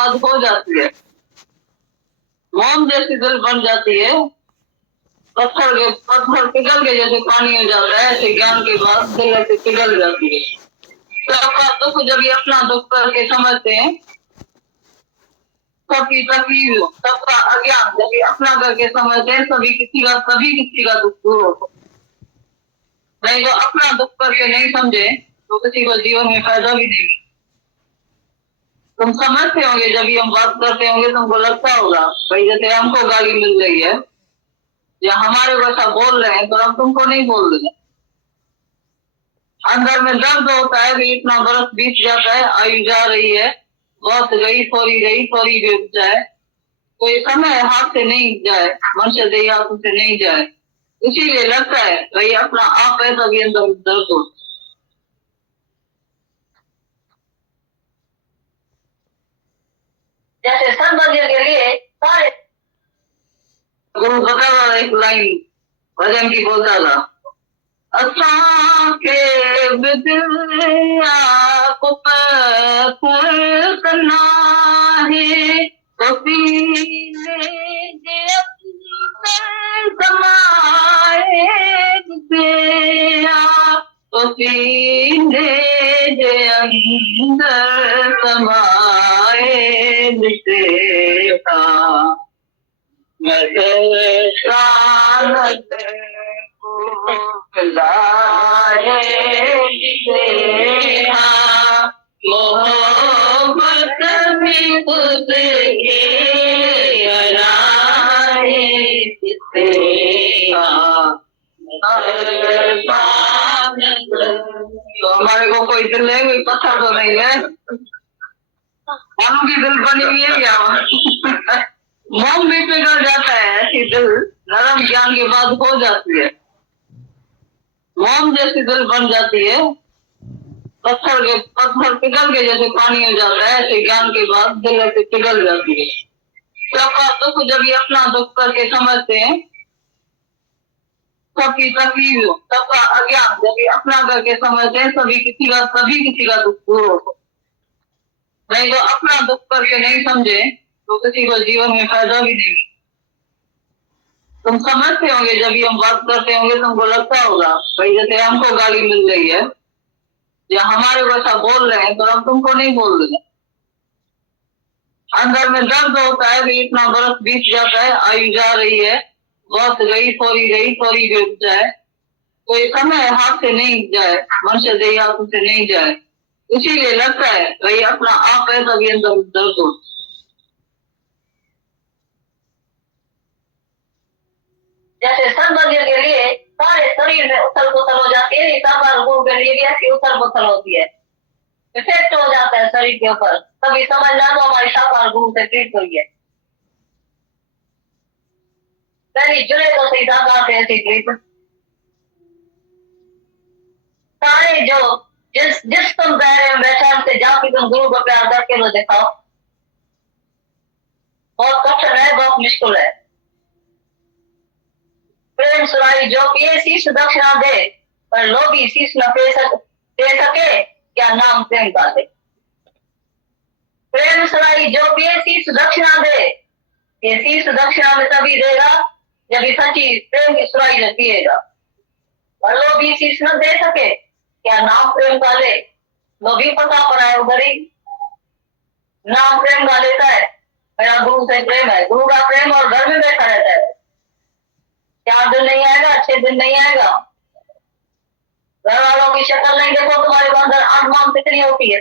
बात हो जाती है, मोम जैसी दिल बन जाती है, पत्थर पिघल के जैसे पानी हो जाता है, ऐसे ज्ञान के बाद दिल ऐसे पिघल जाती है। सबका दुख जब ये अपना दुख करके समझते हैं, सबकी तकलीफ सबका अज्ञान जब ये अपना करके समझते हैं, सभी किसी का दुख दूर हो। नहीं तो अपना दुख करके नहीं समझे तो किसी को जीवन में फायदा भी नहीं। तुम समझते होंगे, जब भी हम बात करते होंगे तुमको लगता होगा भाई जैसे हमको गाली मिल रही है या हमारे वैसा बोल रहे हैं, तो हम तुमको नहीं बोल रहे। अंदर में दर्द होता है कि इतना बरस बीत जाता है, आयु जा रही है, वक्त गई थोड़ी भी उठ जाए, तो ये समय हाथ से नहीं जाए, मनुष्य देह हाथ से नहीं जाए। इसीलिए लगता है भाई अपना आप है, तभी अंदर दर्द हो। जैसे सब मंदिर के लिए सारे गुरु बता रहा एक लाइन भजन की बोलता था, असा के विद्या को पत्थर करना है, तो सीने जे अपने समाए गया, तो सीने जे अंदर समाए दिखेगा, मोहब्बत में तो हमारे को कोई दिल है, कोई पत्थर तो नहीं है, की दिल बनी हुई है क्या? मोम भी पिघल जाता है, ऐसी दिल नरम ज्ञान के बाद हो जाती है, मोम जैसी दिल बन जाती है, पत्थर पिघल के जैसे पानी हो जाता है, ऐसे ज्ञान के बाद दिल ऐसे पिघल जाती है। सबका दुख जब ये अपना दुख करके समझते हैं, सबकी तकलीफ सबका अज्ञान जब ये अपना करके समझते हैं, सभी किसी का दुख दूर हो। नहीं तो अपना दुख करके नहीं समझे तो किसी को जीवन में फायदा भी नहीं। तुम समझते होंगे, जब भी हम बात करते होंगे तुमको लगता होगा भाई जैसे हमको गाली मिल रही है या हमारे वैसा बोल रहे हैं, तो हम तुमको नहीं बोल रहे। अंदर में दर्द होता है कि इतना बरस बीत जाता है, आयु जा रही है, वक्त गई थोड़ी भी उठ जाए, तो ये समय हाथ से नहीं जाए, मनुष्य देह हाथ से नहीं जाए। इसीलिए लगता है भाई अपना आप है, तभी अंदर दर्द हो। जैसे सब मंदिर के लिए सारे शरीर में उथल पुथल हो जाती है, साकार गुरु के लिए भी ऐसी उथल पुथल होती है, इफेक्ट हो जाता है शरीर के ऊपर, तभी समझ ला तो हमारी साकार गुरु से ट्रीट हुई है। पहली जुड़े तो सही साकार से ऐसी ट्रीट सारे जो जिस तुम दायरे में बैठा से जाके तुम गुरु को प्यार करके लो दिखाओ, बहुत कठिन है, बहुत मुश्किल है। प्रेम सुराई जो पिए शीश दक्षिणा दे, पर लोभी शीश न दे सके, क्या नाम प्रेम का दे। प्रेम सुराई जो पिए शीश दक्षिणा दे, ये शीश दक्षिणा में तभी देगा जब ये सच्ची प्रेम की सुराई से पिएगा। और लोभी शीश न दे सके, क्या नाम प्रेम का ले। लोभी पता पड़ा है उधरी, नाम प्रेम का लेता है, मेरा गुरु से प्रेम है, गुरु का प्रेम, और घर में बैठा रहता है। 4 दिन नहीं आएगा, 6 दिन नहीं आएगा, घर वालों की शक्ल नहीं देखो, तुम्हारे अंदर आत्मा कितनी होती है,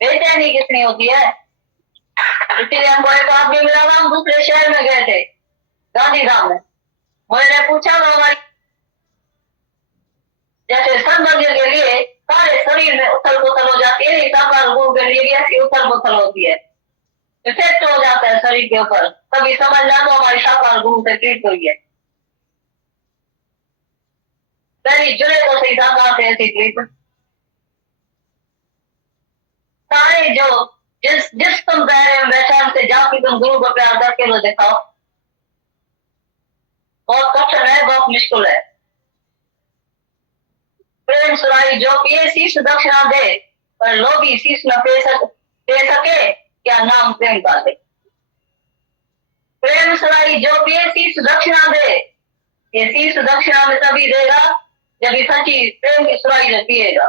बेचैनी कितनी होती है। इसलिए हमको एक आदमी मिला, हम दूसरे शहर में गए थे, गांधीधाम में। मैंने पूछा तो हमारी जैसे सब मंदिर के लिए सारे शरीर में उथल पुथल हो जाती है, साकार गुरु के लिए भी ऐसी उथल पुथल होती है, इफेक्ट हो जाता है शरीर के ऊपर, तभी समझ ला तो हमारी साकार गुरु से ट्रीट हुई है। पहली जुड़े तो सही साकार से ऐसी ट्रीट सारे जो जिस तुम दायरे में बैठा से जाके तुम गुरु को प्यार करके लो दिखाओ, बहुत कठिन है, बहुत मुश्किल है। प्रेम सुराई जो पिए शीश दक्षिणा दे, पर लोभी शीश न दे सके, क्या नाम प्रेम का दे। प्रेम सराई जो पिए शीश दक्षिणा दे, ये शीश दक्षिणा में तभी देगा जब ये सच्ची प्रेम की सुराई से पिएगा।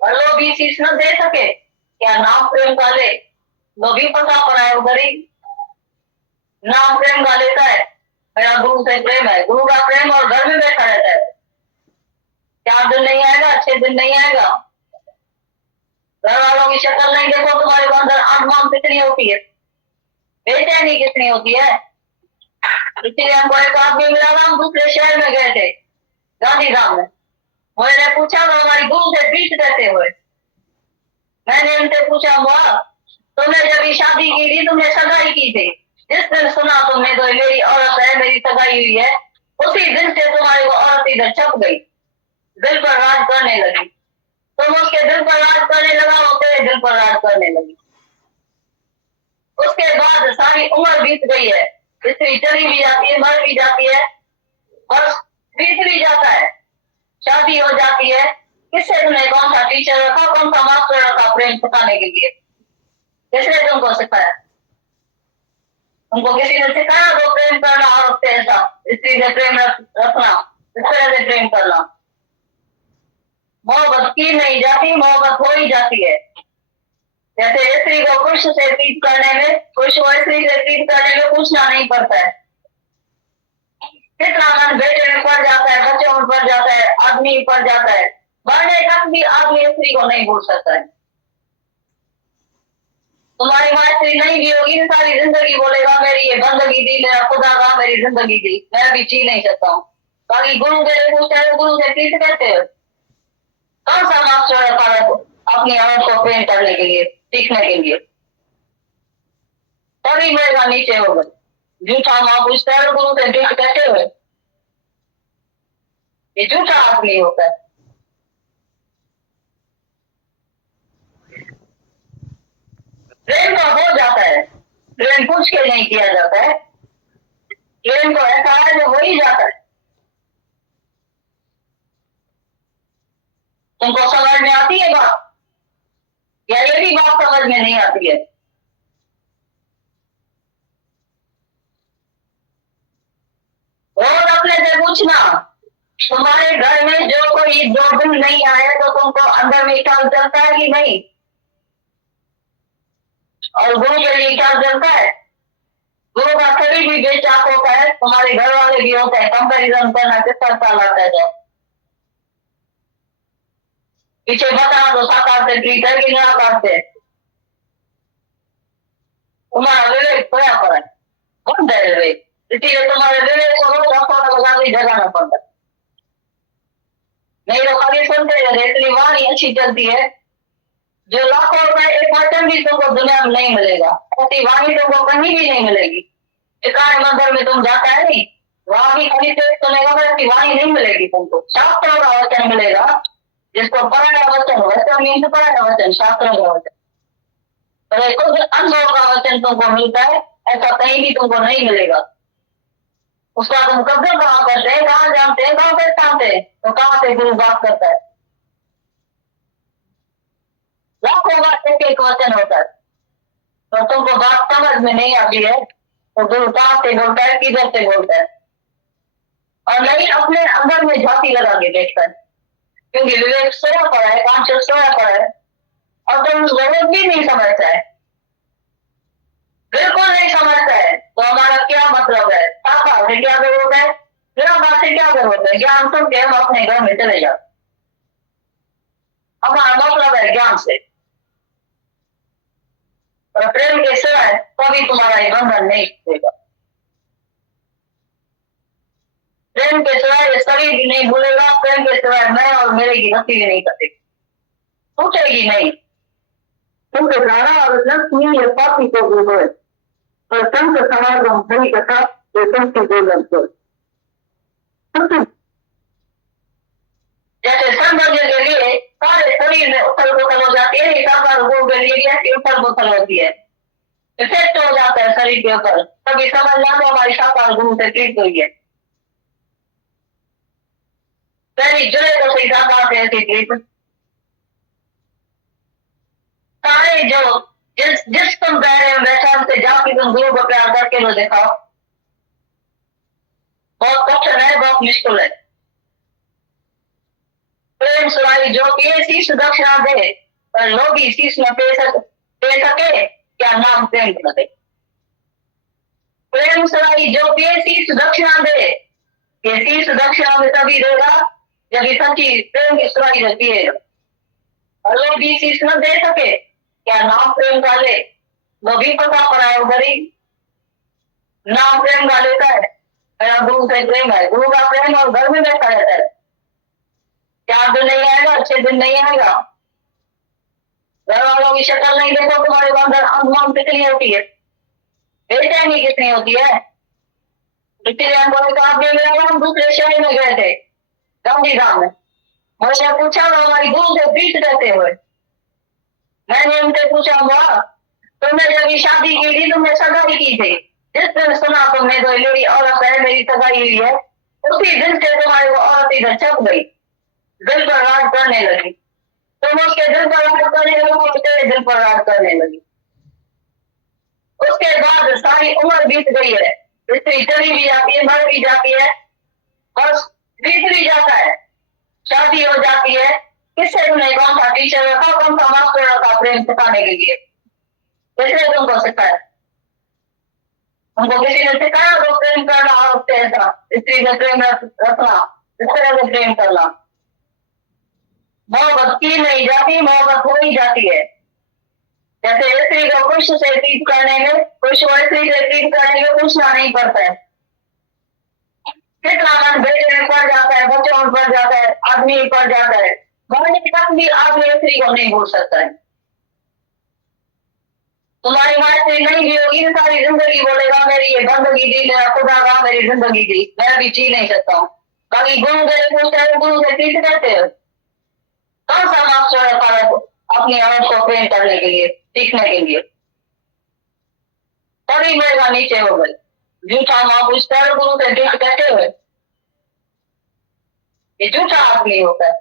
और लोभी शीश न दे सके, क्या नाम प्रेम का ले। लोभी फंसा पड़ा है उधर ही, नाम प्रेम का लेता है, मेरा गुरु से प्रेम है, गुरु का प्रेम, और घर में बैठा रहता है। 4 दिन नहीं आएगा, 6 दिन नहीं आएगा, घर वालों की शक्ल नहीं देखो, तुम्हारे अंदर आत्मा कितनी होती है, बेचैनी कितनी होती है। इसलिए हमको एक आदमी मिला था, हम दूसरे शहर में गए थे, गांधीधाम में। मैंने पूछा तो हमारी गुरु से प्रीत कैसे हुए। मैंने उनसे पूछा, हुआ तुमने जब शादी की थी, तुमने सगाई की थी, जिस दिन सुना तुमने तो मेरी औरत है, मेरी सगाई हुई है, उसी दिन से तुम्हारी वो औरत इधर छप गई, दिल पर राज करने लगी। तुम उसके दिल पर राज करने लगा, वो तेरे दिल पर राज करने लगी। उसके बाद सारी उम्र बीत गई है, स्त्री चली भी जाती है, मर भी जाती है, और बीत भी जाता है, शादी हो जाती है। किससे तुमने कौन सा टीचर रखा, कौन सा मास्टर रखा प्रेम सिखाने के लिए, किसने तुमको सिखाया। तुमको किसी ने सिखाया तो प्रेम करना, और उससे ऐसा स्त्री से प्रेम रखना, इस तरह से प्रेम करना। मोहब्बत की नहीं जाती, मोहब्बत हो ही जाती है। जैसे स्त्री को पुरुष से प्रीत करने में, पुरुष को स्त्री से प्रीत करने में पूछना नहीं पड़ता है। कितना मन बेटे में पड़ जाता है, बच्चों में पड़ जाता है, आदमी पड़ जाता है, मरने तक भी आदमी स्त्री को नहीं भूल सकता है। तुम्हारी माँ स्त्री नहीं भी होगी, सारी जिंदगी बोलेगा मेरी ये बंदगी दी, मेरा खुदा का मेरी जिंदगी दी, मैं भी जी नहीं सकता हूँ। बाकी गुरु के लिए पूछते हैं, गुरु से प्रीत कहते हो। कौन सा मास्टर है अपनी औरत को प्रेम करने के लिए, सीखने के लिए, तभी मेरा नीचे होगा। झूठा माँ पूछता है गुरु से प्रीत कहते हो, ये झूठा आदमी होता है। प्रेम तो हो जाता है, प्रेम पूछ के नहीं किया जाता है, प्रेम तो ऐसा है जो हो ही जाता है। तुमको समझ में आती है बात, या ये भी बात समझ में नहीं आती है। और अपने से पूछना, तुम्हारे घर में जो कोई 2 दिन नहीं आए तो तुमको अंदर में ख्याल चलता है कि नहीं, और गुरु के लिए ख्याल चलता है। गुरु का शरीर भी बेचाक होता है, तुम्हारे घर वाले भी होते हैं, कंपेरिजन करना कितना साल आता है। पीछे बता दो साकार से प्रीत है कि निराकार से, तुम्हारा विवेक खोया पड़ा है, बंद है विवेक, इसलिए तुम्हारे विवेक को रोज अफवाह लगा के जगाना पड़ता है। नहीं तो खाली सुनते रहे, इतनी वाणी अच्छी चलती है, जो लाखों रुपए एक वचन भी तुमको दुनिया में नहीं मिलेगा, ऐसी वाणी तुमको कहीं भी नहीं मिलेगी। एकांत मंदिर में तुम जाता है नहीं, वहां भी खाली टेस्ट सुनेगा, ऐसी वाणी नहीं मिलेगी तुमको। शास्त्रों का वचन मिलेगा, जिसको पढ़ा वचन, वचन मीन पढ़ा वचन, शास्त्रों का वचन, पर कुछ अनुभव का वचन तुमको मिलता है, ऐसा कहीं भी तुमको नहीं मिलेगा। उसका तुम कब्जा कहाँ करते हैं, कहाँ जानते हैं, कहाँ पहचानते हैं, तो कहाँ से गुरु बात करता है। लाखों का एक एक वचन होता है, तो तुमको बात समझ में नहीं आती है, तो गुरु कहाँ से बोलता है, किधर से बोलता है, और नहीं अपने अंदर में झांकी लगा के देखता है, क्योंकि विवेक सोया पड़ा है, कॉन्शियस सोया पड़ा है, और तुम जरूरत भी नहीं समझता है, बिल्कुल नहीं समझता है। तो हमारा क्या मतलब है, साकार से क्या जरूरत है, निराकार से क्या जरूरत है। ज्ञान सुन के हम अपने घर में चले जाओ, हमारा मतलब है ज्ञान से, और प्रेम के सिवाय कभी तुम्हारा ये बंधन नहीं टूटेगा। प्रेम के सिवाय ये शरीर भी नहीं भूलेगा, प्रेम के सिवाय मैं और मेरे की गति भी नहीं कटेगी, टूटेगी नहीं। तुमको जाना और लक्ष्मी पापी को बोलो, और संत समागम सही कथा संत बोलन को। जैसे सौंदर्य के लिए सारे शरीर में उथल पुथल हो जाती है, साकार गुण के लिए ऐसी उथल पुथल होती है, इफेक्ट हो जाता है शरीर के ऊपर, तभी समझना तो हमारी साकार गुण से ट्रीट हुई है। पहली जुड़े तो सही साकार से ऐसी ट्रीट, सारे जो जिस तुम दायरे में बैठा उनसे जाके तुम गुरु को प्यार करके लो दिखाओ। बहुत कठिन है, बहुत मुश्किल है। प्रेम सुराई जो पिए शीश दक्षिणा दे, पर लोभी शीश न दे सके, क्या नाम प्रेम कर दे। प्रेम सुराई जो पिए शीश दक्षिणा दे, ये शीश दक्षिणा में तभी देगा जब ये सच्ची प्रेम की सुराई से पिएगा। और लोभी शीश न दे सके, क्या नाम प्रेम का ले। लोभी पता पड़ा है उधरी, नाम प्रेम का लेता है, मेरा गुरु से प्रेम है, गुरु का प्रेम, और घर में बैठा रहता है। 4 दिन नहीं आएगा, 6 दिन नहीं आएगा, घर वालों की शक्ल नहीं देखो, तुम्हारे अंदर अंदमान कितनी होती है, बेचैनी कितनी होती है। हम दूसरे शहर में गए थे, गांधीधाम में। मुझे पूछा हमारी गुरु से बीच रहते हुए, मैंने उनसे पूछा हुआ तुमने जब ये शादी की थी तुमने सगाई की थी, जिस दिन सुना तुमने तो मेरी औरत है, मेरी सगाई हुई है, उसी दिन से तुम्हारी वो औरत इधर छप गई, दिल पर राज करने लगी। तुम उसके दिल पर राज करने लगी, तेरे दिल पर राज करने लगी। उसके बाद सारी उम्र बीत गई है, स्त्री चली भी जाती है, मर भी जाती है, और बीत भी जाता है, शादी हो जाती है। किससे तुमने कौन सा टीचर रखा, कौन सा मास्टर रखा प्रेम सिखाने के लिए, किसने तुमको सिखाया। उनको किसी ने सिखाया तो प्रेम करना, और ऐसा स्त्री से प्रेम रखना, इस तरह से प्रेम करना। मोहब्बत की नहीं जाती, मोहब्बत हो ही जाती है। जैसे स्त्री को पुरुष से ट्रीट करने में, पुरुष को स्त्री से ट्रीट करने में पूछना नहीं पड़ता है। कितना मन बेटे में पड़ जाता है, बच्चों में पड़ जाता है, आदमी में पड़ जाता है, मरने तक भी आदमी स्त्री को नहीं भूल सकता है। तुम्हारी माँ स्त्री नहीं भी होगी, सारी जिंदगी बोलेगा मेरी ये बंदगी दी, मेरा खुदा का मेरी जिंदगी दी, मैं भी जी नहीं सकता हूँ। बाकी गुरु से पूछते हैं, गुरु से ट्रीट करते हो, कौन सा मास्टर है अपनी औरत को प्रेम करने के लिए, सीखने के लिए। तभी मेरा नीचे हो गई, झूठा माँ पूछता है गुरु से ट्रीट करते हुए, ये झूठा आदमी होता है।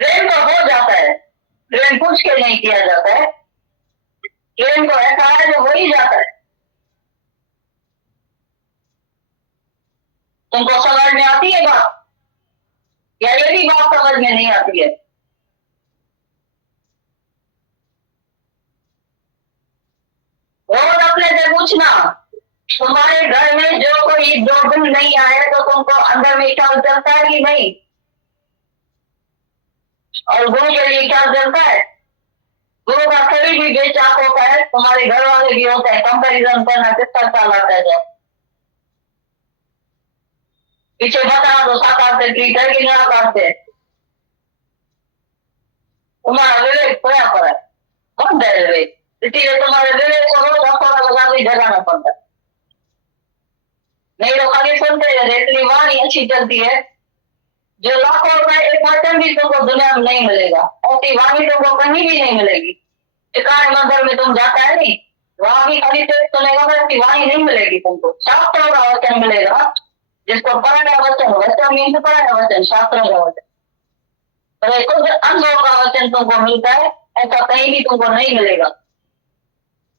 प्रेम तो हो जाता है, प्रेम पूछ के नहीं किया जाता है, प्रेम तो ऐसा है जो हो ही जाता है। तुमको समझ में आती है बात, या ये भी बात समझ में नहीं आती है। और अपने से पूछना, तुम्हारे घर में जो कोई 2 दिन नहीं आए तो तुमको अंदर में ख्याल चलता है कि नहीं, और गुरु के लिए ख्याल चलता है। गुरु का शरीर भी बेचाक होता है, तुम्हारे घर वाले भी होते हैं, कंपेरिजन करना किसका ख्याल आता है। पीछे बता दो साकार से ट्रीट है कि निराकार से, तुम्हारा विवेक खोया पड़ा है, बंद है विवेक, इसलिए तुम्हारे विवेक को रोज अखबार लगा के जगाना पड़ता है। नहीं तो खाली सुनते रहे, इतनी वाणी अच्छी चलती है, जो लाखों रुपए एक वचन भी तुमको दुनिया में नहीं मिलेगा, ऐसी वाणी तुमको कहीं भी नहीं मिलेगी। टिकाने मंदिर में तुम जाता है नहीं, वहां भी खाली सुनेगा, ऐसी वाणी नहीं मिलेगी तुमको, शास्त्रों का वचन मिलेगा, जिसको पढ़ा वचन, वचन मीन से पढ़ा वचन, शास्त्रों का वचन, पर कुछ अनुभव का वचन तुमको मिलता है, ऐसा कहीं भी तुमको नहीं मिलेगा।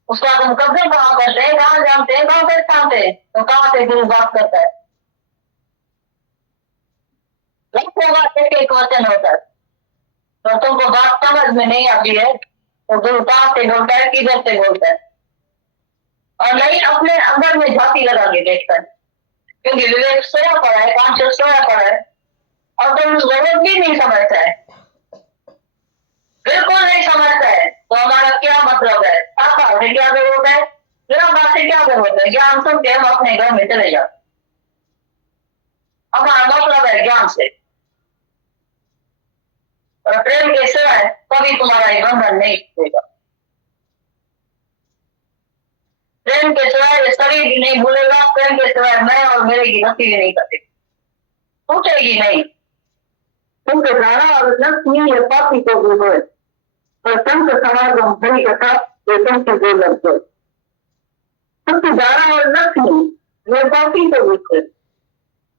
उसका तुम कब्जे कहाँ करते हैं, कहाँ जानते हैं, कहाँ पहचानते हैं, तो कहाँ से गुरु बात करता है। लाखों का एक वचन होता है, तो तुमको बात समझ में नहीं आती है, तो गुरु कहाँ से बोलता है, किधर से बोलता है, और नहीं अपने अंदर में झांकी लगा के देखता है, क्योंकि विवेक सोया पड़ा है, कॉन्शियस सोया पड़ा है, और तुम जरूरत भी नहीं समझता है, बिल्कुल नहीं समझता है, तो हमारा क्या मतलब है, साकार से क्या जरूरत है, निराकार से क्या जरूरत है। ज्ञान सुन के हम अपने घर में चले जाओ, हमारा मतलब है ज्ञान से, और प्रेम के सिवाय कभी तुम्हारा ये बंधन नहीं टूटेगा। प्रेम के सिवाय ये शरीर भी नहीं भूलेगा, प्रेम के सिवाय मैं और मेरे की गति भी नहीं करेगी, टूटेगी नहीं। तुमको जाना और लक्ष्मी या पापी को भी हो, और संत समागम बड़ी कथा ये तुमसे जो लगते, तुमको जाना और लक्ष्मी ये पापी को भी हो,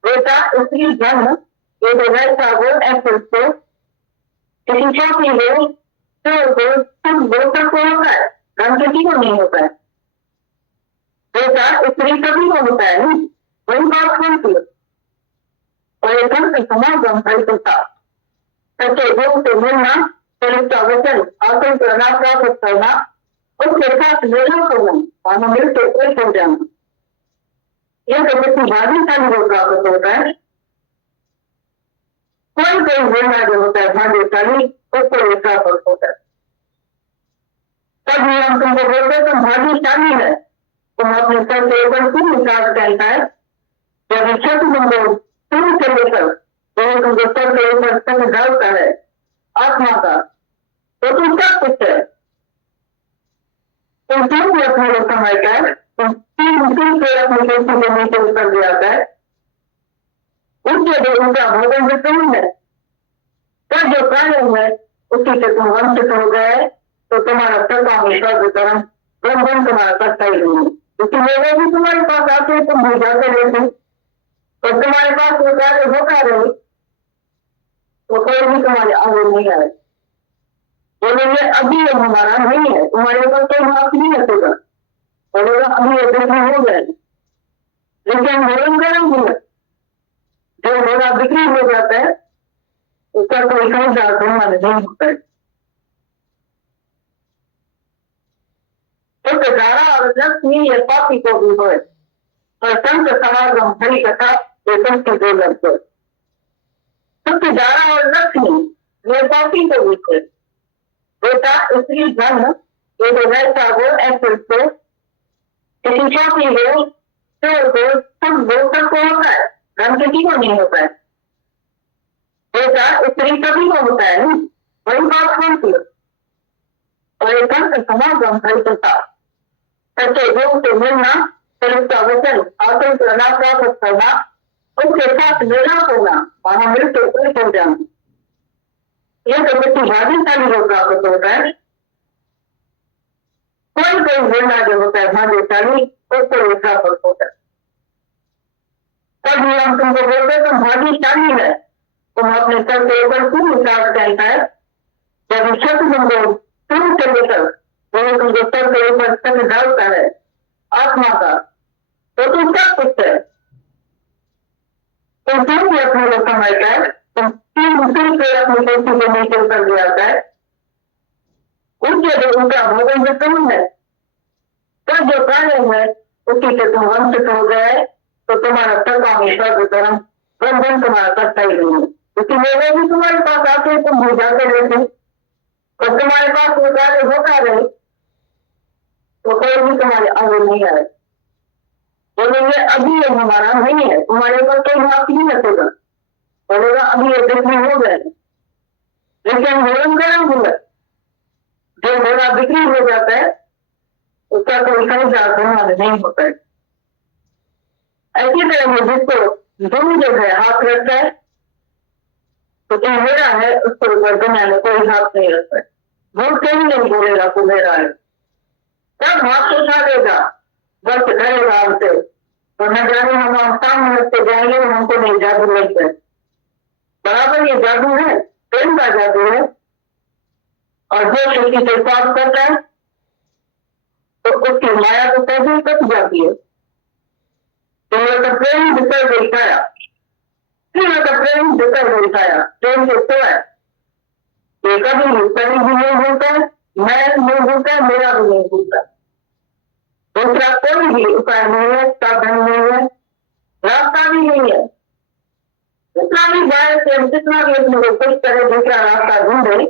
बेटा उसकी जन्म ये तो वैसा वो ऐसे किसी चौकी हो तो सब बोलकर को होता है, धन किसी को नहीं होता है। बेटा स्त्री सभी को होता है नहीं, वही बात होती है। और एक समागम फलता सच्चे योग से मिलना, शरीर का वचन आसन करना, प्राप्त करना, उसके साथ मिलना करना, और मिलकर एक हो जाना, यह तो किसी भाग्यशाली को प्राप्त होता है। कोई कोई मिलना जो होता है भाग्यशाली, उसको ये प्राप्त होता है। तब भी हम तुमको बोलते तुम भाग्यशाली है, तुम अपने सर के ऊपर क्यों निकाल कहता है, जब इच्छा तुम लोग शुरू से लेकर तुमको सर के ऊपर संग डालता है आत्मा का, तो तुम सब कुछ है। तुम क्यों भी अपने लोग समझता है, तुम तीन से अपनी कैसी के नीचे उतर जाता है, उसके जो उनका भोजन जो तुम है, तो जो कार्य है उसी से तुम वंचित हो गए, तो तुम्हारा सत्ता में सर्वकर्म बंधन तुम्हारा सत्ता ही नहीं। इसलिए वो भी तुम्हारे पास आते हैं, तुम भूल जाते रहते, और तुम्हारे पास वो कार्य होता रहे तो कोई भी तुम्हारे आगे नहीं आए, बोलेंगे अभी ये हमारा नहीं है, तुम्हारे ऊपर कोई माफ नहीं रखेगा, बोलेगा अभी ये बिक्री हो गए, लेकिन भोजन करेंगे जो मेरा बिक्री हो जाता है उसका कोई समझदार धर्म नहीं होता है। तो धारा और लक्ष्मी ये पापी को भी हो, और संत समागम हरि कथा ये संत दो लगते, क्योंकि धारा और लक्ष्मी ये पापी को भी हो। बेटा स्त्री धन ये जो वैसा हो ऐसे को किसी चौकी हो चोर हो सब बोलकर को होता है, धन किसी को नहीं होता है। बेटा स्त्री सभी को होता है नहीं, वही बात होती है। और एक संत समागम हरि कथा सच्चे योग से मिलना, शरीर का वचन आसन करना, प्राप्त करना, उसके साथ मिलना करना, वहां मिलकर एक हो जाना, यह तो किसी भाग्यशाली को प्राप्त होता है। कोई कोई मिलना जो होता है भाग्यशाली, उसको प्राप्त होता है। तब भी हम तुमको बोलते तुम भाग्यशाली है, तुम अपने सर के ऊपर क्यों निकाल कहता है, जब इच्छा तुमको शुरू से लेकर वो तुमको सर के ऊपर संग डालता है आत्मा का, तो तुम सब कुछ है। तुम क्यों भी अपने लोग समझता है, तुम तीन से अपनी कैसी के नीचे उतर जाता है, उसके जो उनका भोजन जो तुम है, तो जो कार्य है उसी से तुम वंचित हो गए, तो तुम्हारा सत्ता में सर्वकर्म बंधन तुम्हारा सत्ता ही नहीं। इसीलिए वो भी तुम्हारे पास आते तुम भूल जाते रहते, और तुम्हारे पास वो कार्य होता रहे तो कोई भी तुम्हारे आगे नहीं आए, बोलेंगे अभी ये हमारा नहीं है, तुम्हारे ऊपर कोई माफ नहीं रखेगा, बोलेगा अभी ये बिक्री हो गए, लेकिन भोजन करेंगे जो मेरा बिक्री हो जाता है उसका कोई समझदार धर्म नहीं होता है। ऐसी तरह में जिसको दोनों जो है हाथ रखता है, तो जो मेरा है उसके ऊपर दुनिया में कोई हाथ नहीं रखता है, भूल कहीं नहीं बोलेगा तो मेरा है, तब हाथ उठा देगा, बस करेगा हमसे, तो न जाने हम सामने रखते जाएंगे हमको नहीं जादू लगता है। बराबर ये जादू है, प्रेम का जादू है, और जो किसी से पाप करता है तो उसकी माया तो कैसे कट जाती है। तो प्रेम भीतर दिखाया, प्रेम भीतर दिखाया, प्रेम से तो है ये कभी कभी भी नहीं भूलता है, मैं नहीं भूलता, मेरा भी नहीं भूलता। दूसरा कोई भी उपाय नहीं है, साधन नहीं है, रास्ता भी नहीं है। जितना भी बाहर से हम जितना भी अपने को कुछ करे, दूसरा रास्ता ढूंढे,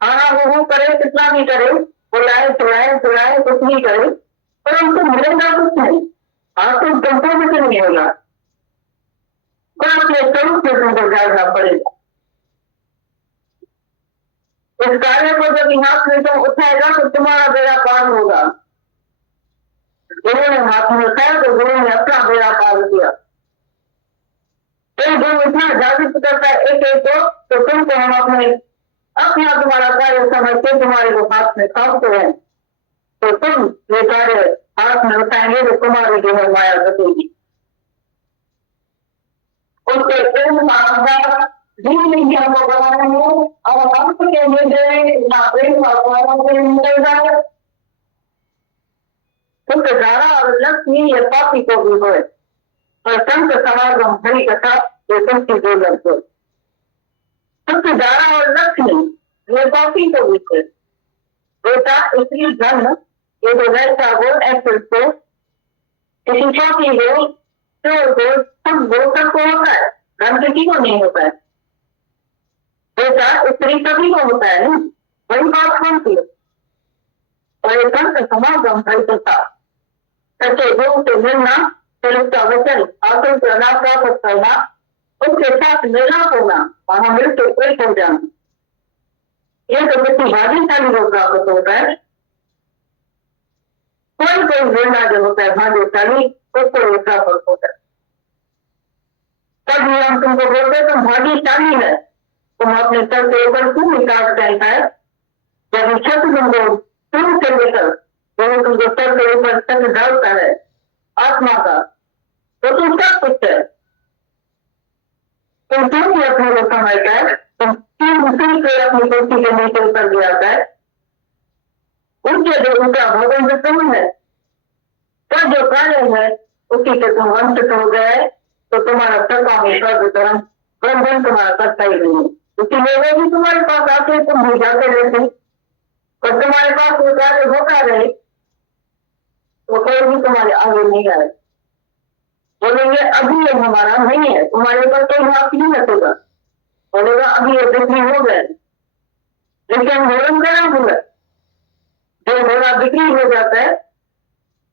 वो करे, कितना भी करे, बुलाए चुलाए कुछ नहीं करे, पर हमको मिलेगा कुछ नहीं, आपको कंफर्म से नहीं होगा, पर अपने स्वरूप से तुमको जानना पड़ेगा। इस कार्य को जब हाथ में तुम उठाएगा तो तुम्हारा बेड़ा पार होगा। गुरु ने हाथ में उठाया तो गुरु ने अपना बेड़ा पार किया। एक गुरु इतना जागृत करता है एक एक को, तो तुमको हम अपना तुम्हारा कार्य समझते तुम्हारे को हाथ में थामते हैं, तो तुम ये कार्य हाथ में उठाएंगे तो तुम्हारी जो है माया घटेगी। उसके प्रेम का आधार जीवन ज्ञान को बनाएंगे और हम के लिए ना प्रेम और निकल जाए तो धारा और लक्ष्मी ये पापी को भी होए और संत समागम हरि कथा ये संत जो लगते संत धारा और लक्ष्मी ये पापी को भी होए बेटा इसलिए धन ये तो वैसा हो ऐसे को किसी पापी हो चोर हो सब वो सबको होता है धन किसी को नहीं होता है बेटा स्त्री सभी को होता है ना वही बात कौन सी और ये संत समागम हरि कथा सच्चे गुरु से मिलना फिर उसका वचन आसन से अनाथ प्राप्त करना उसके साथ मिलाप होना वहां मिलकर एक हो जाना ये तो किसी भाग्यशाली को प्राप्त होता है कोई कोई मिलना जो होता है भाग्यशाली उसको प्राप्त होता है तब हम तुमको बोलते तुम भाग्यशाली है तुम अपने सर के ऊपर क्यों निकाल कहता है जब छत तुमको शुरू से लेकर तुमको सर के ऊपर छत डालता है आत्मा का तो तुम सब कुछ है तुम क्यों भी अपने को समझता है तुम क्यों उसी से अपनी कुर्सी के नीचे उतर जाता है उनके जो उनका भवन जो तुम है तो जो कार्य है उसी से तुम वंचित हो गए तो तुम्हारा सत्ता में सर्वधर्म बंधन तुम्हारा सत्ता ही नहीं इसीलिए वो भी तुम्हारे पास आते तुम भी जाते रहते और तुम्हारे पास वो कार्य होता रहे तो कोई भी तुम्हारे आगे नहीं आए बोलेंगे अभी ये हमारा नहीं है तुम्हारे ऊपर कोई हाथ नहीं रखेगा बोलेगा अभी ये बिक्री हो गए लेकिन घोड़न करा हुआ जो घोड़ा बिक्री हो जाता है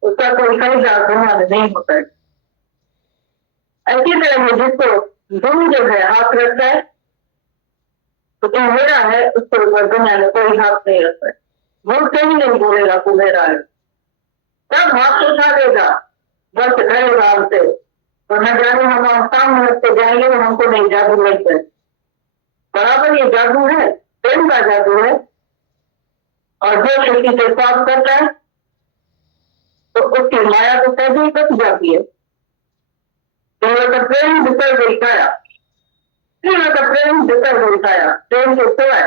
उसका कोई खरीदार तुम्हारे नहीं होता है ऐसी तरह में जिसको गुरु जो है हाथ रखता है तो जो मेरा है उसके ऊपर दुनिया में कोई हाथ नहीं रखता है वो कहीं नहीं बोलेगा तू मेरा है तब हाथ उठा देगा बस करेगा हमसे तो न जाने हम सामने लगते जाएंगे तो हमको नहीं जादू लगता है बराबर ये जादू है प्रेम का जादू है और जो किसी से साफ करता है तो उसकी माया तो कैसे ही कट जाती है तो प्रेम बितर गई खाया प्रेम बितर गई खाया प्रेम के सिवाय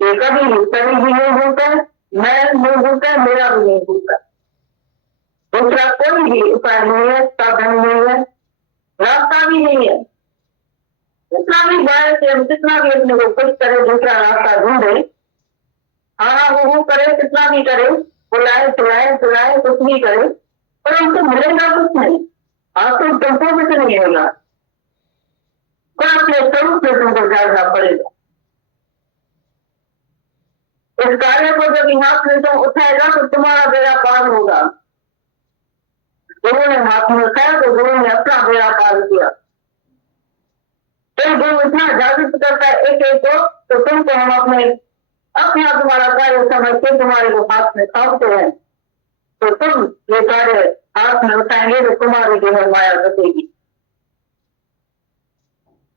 ये कभी भी नहीं होता है मैं नहीं होता है मेरा भी नहीं होता दूसरा कोई भी उपाय नहीं है साधन नहीं है रास्ता भी नहीं है कितना भी बाहर से हम कितना भी अपने को कुछ करे दूसरा रास्ता ढूंढे हाँ वो करे कितना भी करे बुलाए चुलाए कुछ भी करे पर हमको मिलेगा कुछ नहीं आपको तुमको कुछ नहीं होगा पर अपने स्वरूप से तुमको जानना पड़ेगा इस कार्य को जब यहाँ से तुम उठाएगा तो तुम्हारा बेड़ा पार होगा गुरु ने हाथ में उठाया तो गुरु ने अपना बेड़ा पार किया तो गुरु इतना जागृत करता है एक एक को तो तुमको हम अपना तुम्हारा कार्य समझ के तुम्हारे को हाथ में थामते हैं तो तुम ये कार्य हाथ में उठाएंगे तो तुम्हारी जो है माया बचेगी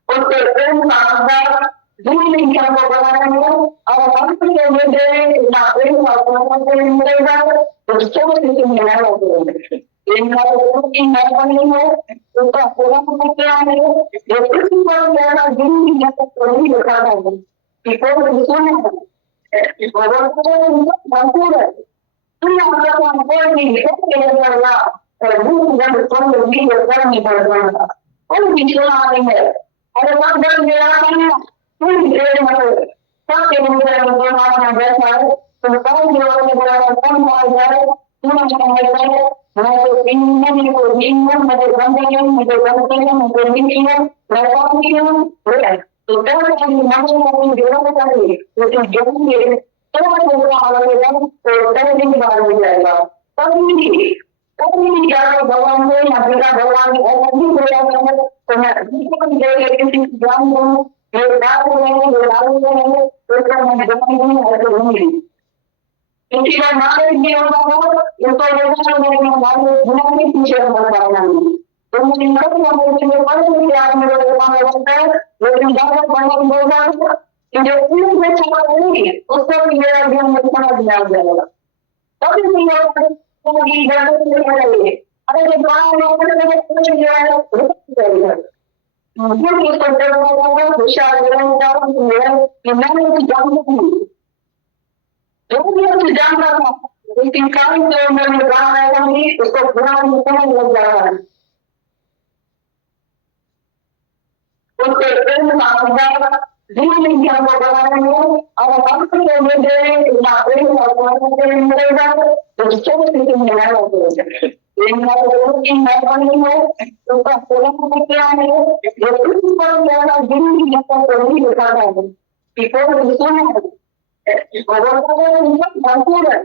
उसके प्रेम का आधार जीवन ज्ञान को बनाएंगे और हम के लिए ना प्रेम का मिलेगा तो सब किसी में नहीं होगा इन लोगों की नहीं है उसका पूरा क्या है जो किसी को ज्ञान जीवन ज्ञान को नहीं दिखा है कि कोई विषय है इस भगवान को मंजूर है तो यहाँ पर कोई भी लिखते हैं करना और वो जब कोई भी करनी पड़ेगा कोई विषय नहीं है और सब जब मेरा करना कोई ग्रेड मतलब सब के मुझे अपना बैठा है तो कौन जो अपने बड़ा कौन मार जाए तुम समझ मैं तो इंजन को इंजन मुझे बंदे मुझे मैं कौन की हूँ तो क्या हम नाम को जोड़ना चाहिए लेकिन जोड़ेंगे तो पूरा आएगा तो दिन बाद हो जाएगा कभी जाकर भगवान को या बेटा भगवान को नहीं बोला तो मैं किसी ज्ञान को ये बात नहीं तो क्या मैं नहीं है तो नहीं इसी बार मारे भी होगा इसको लेकर मैं मारे गुना में पीछे बता रहा हूं तो मुझे नहीं मालूम पड़े कि आप मेरे को होता है लेकिन ज्यादा बड़ा होगा कि जो पूरी में चला नहीं उसको भी मेरा ध्यान रखना ध्यान देगा तब नहीं होगा तो ये ज्यादा नहीं करेंगे अरे जो बाहर लोग जो है मुझे भी होशियार जो भी उसे जानता था, लेकिन सारी जो मैंने गाना उसको बुरा लग जाता है। उसके प्रेम का खुदा धीरे धीरे हमको बनाएंगे और हम को मिल जाए ना प्रेम का मिलेगा तो सब कुछ मिलना होगा। लेकिन अगर की मेहरबानी है तो उसका पूरा क्या है जो कुछ पर मेरा दिल की मत को नहीं दिखाता है कि कोई सुना है और वो भरपूर है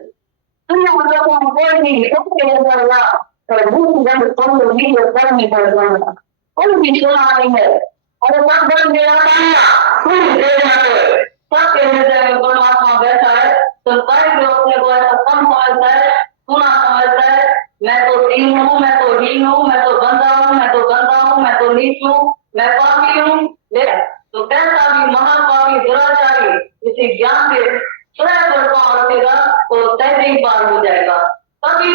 दुनिया मतलब कोई नहीं सब के अंदर तो वो जब कोई नहीं कर नहीं पड़ता कोई भी सुना नहीं है और सब बन गया कोई देखना तो सबके हृदय में परमात्मा बैठा है तो कई जो अपने को ऐसा कम समझता है सुना समझता है मैं तो दीन हूँ मैं तो हीन हूँ मैं तो गंदा हूँ मैं तो गंदा हूँ मैं तो नीच हूँ मैं पापी हूँ तो कैसा भी महापापी दुराचारी इसी ज्ञान के स्वयं पर पाँव रखेगा तो तय पार हो जाएगा। कभी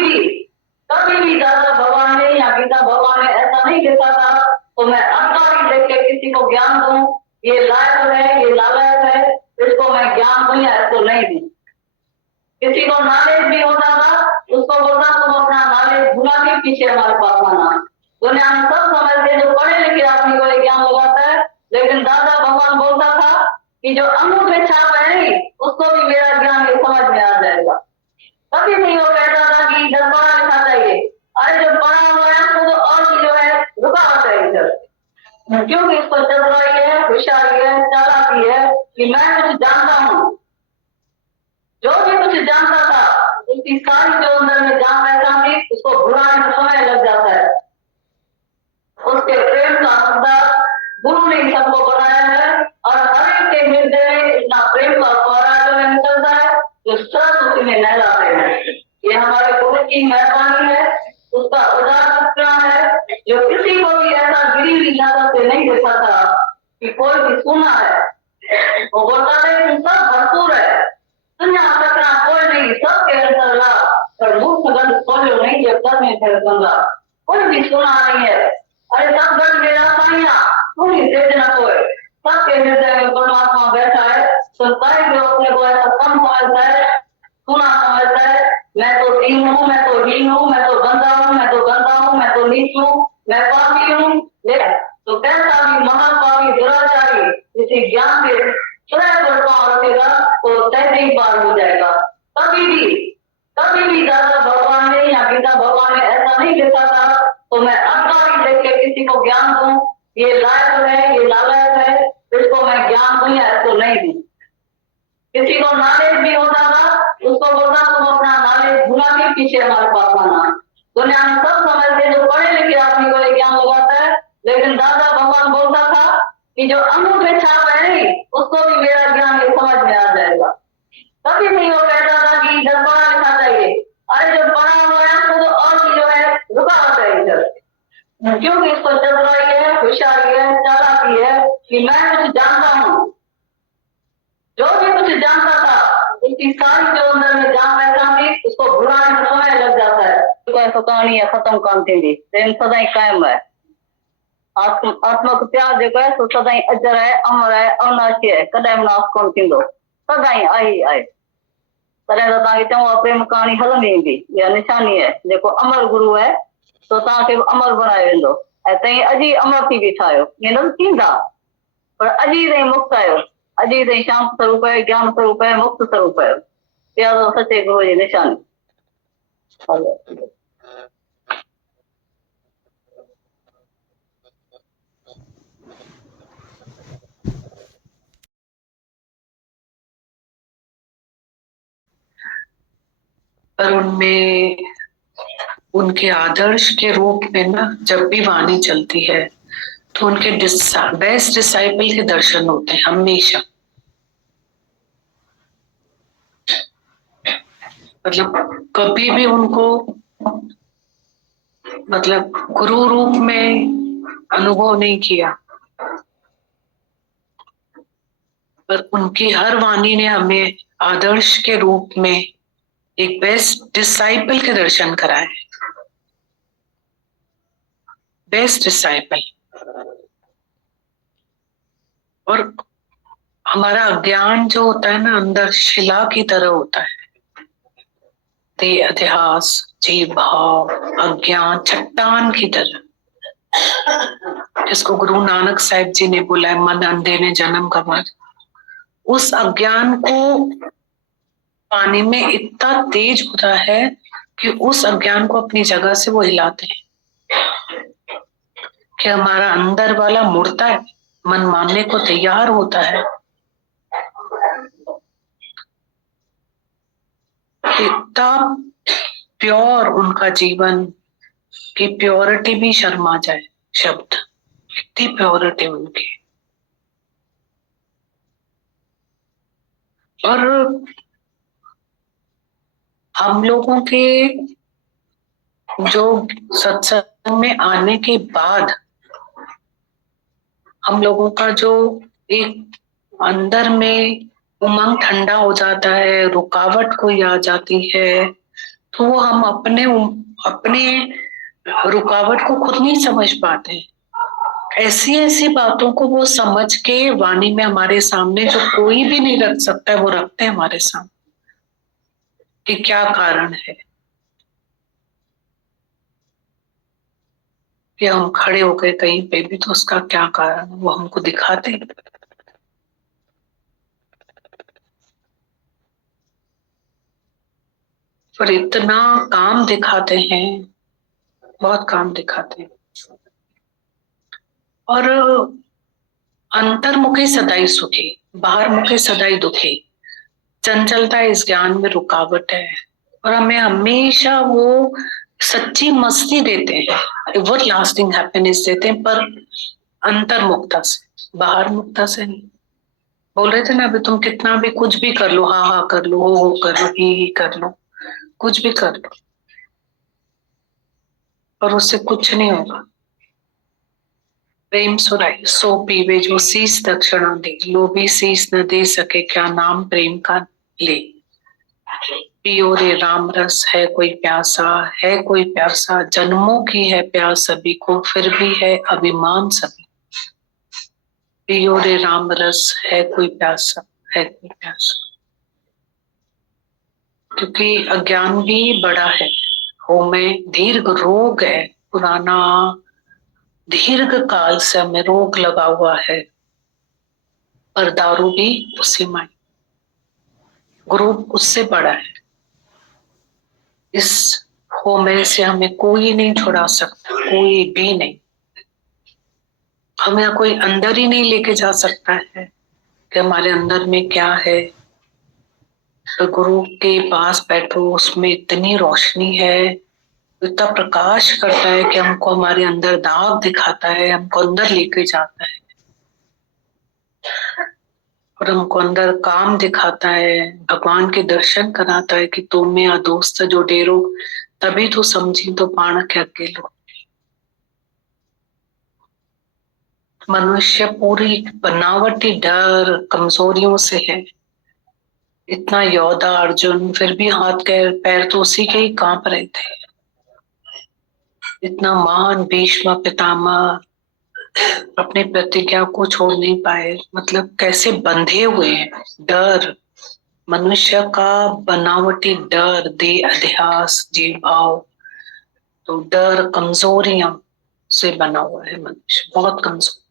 भी दादा भगवान ने या पिता भगवान ने ऐसा नहीं देखा था तो मैं अनकारी देख के किसी को ज्ञान दूं ये लायक है ये लायक है इसको मैं ज्ञान दूं या इसको नहीं दूं। किसी को नॉलेज भी होता था उसको बोलता तुम अपना नॉलेज भुला के पीछे हमारे पास आना। दुनिया में सब समझते जो पढ़े लिखे आदमी को ज्ञान लगाता है लेकिन दादा भगवान बोलता था कि जो अंगूठे छाप है उसको भी मेरा ज्ञान ये समझ में आ जाएगा। कभी नहीं वो कहता था कि इधर पढ़ा लिखा चाहिए अरे जो पढ़ा हुआ है उसको तो और चीजों है रुकावट है इधर क्योंकि इसको चतुराई है होशियारी है चालाकी है कि मैं कुछ जानता हूँ। जो भी कुछ जानता था उसकी सारी जो अंदर में जान रहता थी उसको भुलाने में समय लग जाता है। उसके प्रेम का मुद्दा गुरु ने सबको बनाया है और हर एक के हृदय में इतना प्रेम का फुहारा जो है निकलता है जो सब उसी में नहलाते हैं। ये हमारे गुरु की मेहरबानी है उसका उदाहरण है जो किसी को भी ऐसा गिरी हुई नजर से नहीं देखा था कि कोई भी सुना है वो बोलता था कि सब भरपूर है दुनिया सकना कोई नहीं सबके अंदर ला पर मुक्त गंध खोलो नहीं जब तक में फिर गंगा कोई भी सुना नहीं है। अरे सब गंध मेरा साइया कोई तेजना कोई सबके हृदय में परमात्मा बैठा है तो कई जो अपने को ऐसा कम समझता है सुना समझता है मैं तो दीन हूँ मैं तो हीन हूँ मैं तो गंदा हूँ मैं तो गंदा हूँ मैं तो नीच हूँ मैं पापी हूँ तो कैसा भी महापापी दुराचारी इसी ज्ञान के स्वयं पर पाँव रखेगा तो तय पार हो जाएगा। कभी भी दादा भगवान ने या पिता भगवान ने ऐसा नहीं देखा था तो मैं अनकारी देख के किसी को ज्ञान दूं ये लायक है ये लायक है इसको मैं ज्ञान दूं या इसको नहीं दूं। किसी को नॉलेज भी होता था उसको बोलता तुम अपना नॉलेज भुला के पीछे हमारे पास आना। दुनिया में सब समझते जो पढ़े लिखे आदमी को ज्ञान लगाता है लेकिन दादा भगवान बोलता था कि जो अंगूठे छाप है उसको भी मेरा ज्ञान ये समझ में आ जाएगा। कभी नहीं वो कहता था कि इधर पढ़ा लिखा चाहिए अरे जो पढ़ा हुआ है उसको तो और चीजों है रुकावट है इधर क्योंकि इसको चतुराई है होशियारी है चालाकी है कि मैं कुछ जानता हूँ। जो भी कुछ जानता था उसकी सारी जो अंदर में जान रहता थी उसको भुलाने में समय लग जाता है। तो कहानी है खत्म कान थी प्रेम सदा ही कायम है आत्मा को प्यार जेको है सो सदा ही अजर है अमर है अविनाशी है कॾहिं बि नास कोन थींदो सदा ही आहे तॾहिं त तव्हांखे चङो प्रेम कहाणी हलंदी ईंदी इहा निशानी है जेको अमर गुरु है तो तव्हांखे अमर बणायो वेंदो ऐं तव्हीं अॼु ई अमर थी बीठा आहियो ईअं न थींदा पर अॼु ई ताईं मुक्त आहियो अॼु ई ताईं शांत स्वरूप है ज्ञान स्वरूप है मुक्त स्वरूप है इहा सचे गुरु जी निशानी। पर उनमें उनके आदर्श के रूप में ना जब भी वाणी चलती है तो उनके बेस्ट डिसाइपल के दर्शन होते हैं हमेशा। मतलब कभी भी उनको मतलब गुरु रूप में अनुभव नहीं किया पर उनकी हर वाणी ने हमें आदर्श के रूप में एक बेस्ट डिसाइपल के दर्शन कराए। बेस्ट डिसाइपल और हमारा अज्ञान जो होता है ना, अंदर शिला की तरह होता है। देह अध्यास, जीव भाव, अज्ञान चट्टान की तरह, जिसको गुरु नानक साहिब जी ने बोला है, मन अंधे ने जन्म गंवाया। उस अज्ञान को पानी में इतना तेज होता है कि उस अज्ञान को अपनी जगह से वो हिलाते हैं कि हमारा अंदर वाला मुड़ता है, मन मानने को तैयार होता है। इतना प्योर उनका जीवन कि प्योरिटी भी शर्मा जाए शब्द, इतनी प्योरिटी उनकी। और हम लोगों के जो सत्संग में आने के बाद हम लोगों का जो एक अंदर में उमंग ठंडा हो जाता है, रुकावट कोई आ जाती है, तो वो हम अपने रुकावट को खुद नहीं समझ पाते। ऐसी ऐसी बातों को वो समझ के वाणी में हमारे सामने, जो कोई भी नहीं रख सकता है, वो रखते हैं हमारे सामने कि क्या कारण है कि हम खड़े हो गए कहीं पे भी, तो उसका क्या कारण वो हमको दिखाते हैं। पर इतना काम दिखाते हैं, बहुत काम दिखाते हैं। और अंतर्मुखी सदाई सुखी, बाहर मुखी सदाई दुखी। चंचलता इस ज्ञान में रुकावट है। और हमें हमेशा वो सच्ची मस्ती देते हैं, एवर लास्टिंग हैप्पीनेस देते हैं, पर अंतर्मुखता से, बाहर मुक्ता से नहीं। बोल रहे थे ना अभी, तुम कितना भी कुछ भी कर लो, हाँ हाँ कर लो, हो कर लो, ही कर लो, कुछ भी कर लो, और उससे कुछ नहीं होगा। प्रेम सुराई सो पीवे जो शीस दक्षिणा दे, लोभी शीस न दे सके, क्या नाम प्रेम का ले। पियो रे राम रस, है कोई प्यासा, है कोई प्यासा, जन्मों की है प्यास सभी को, फिर भी है अभिमान सभी। पियो रे राम रस, है कोई प्यासा, है कोई प्यासा। क्योंकि अज्ञान भी बड़ा है, हो में दीर्घ रोग है, पुराना दीर्घ काल से हमें रोग लगा हुआ है। और दारू भी उसी में, गुरु उससे बड़ा है। इस हो में से हमें कोई नहीं छुड़ा सकता, कोई भी नहीं। हमें कोई अंदर ही नहीं लेके जा सकता है कि हमारे अंदर में क्या है। तो गुरु के पास बैठो, उसमें इतनी रोशनी है, इतना प्रकाश करता है कि हमको हमारे अंदर दाग दिखाता है, हमको अंदर लेके जाता है, और हमको अंदर काम दिखाता है, भगवान के दर्शन कराता है कि तुम में आ दोस्त जो डेरो, तभी तो समझी तो पाण के अकेलो। मनुष्य पूरी बनावटी डर कमजोरियों से है। इतना योद्धा अर्जुन, फिर भी हाथ पैर तो उसी के ही कांप रहे थे। इतना महान भीष्म पितामह अपनी प्रतिज्ञा को छोड़ नहीं पाए, मतलब कैसे बंधे हुए हैं। डर, मनुष्य का बनावटी डर, दे अध्यास, जीव भाव, तो डर कमजोरियां से बना हुआ है मनुष्य, बहुत कमजोर,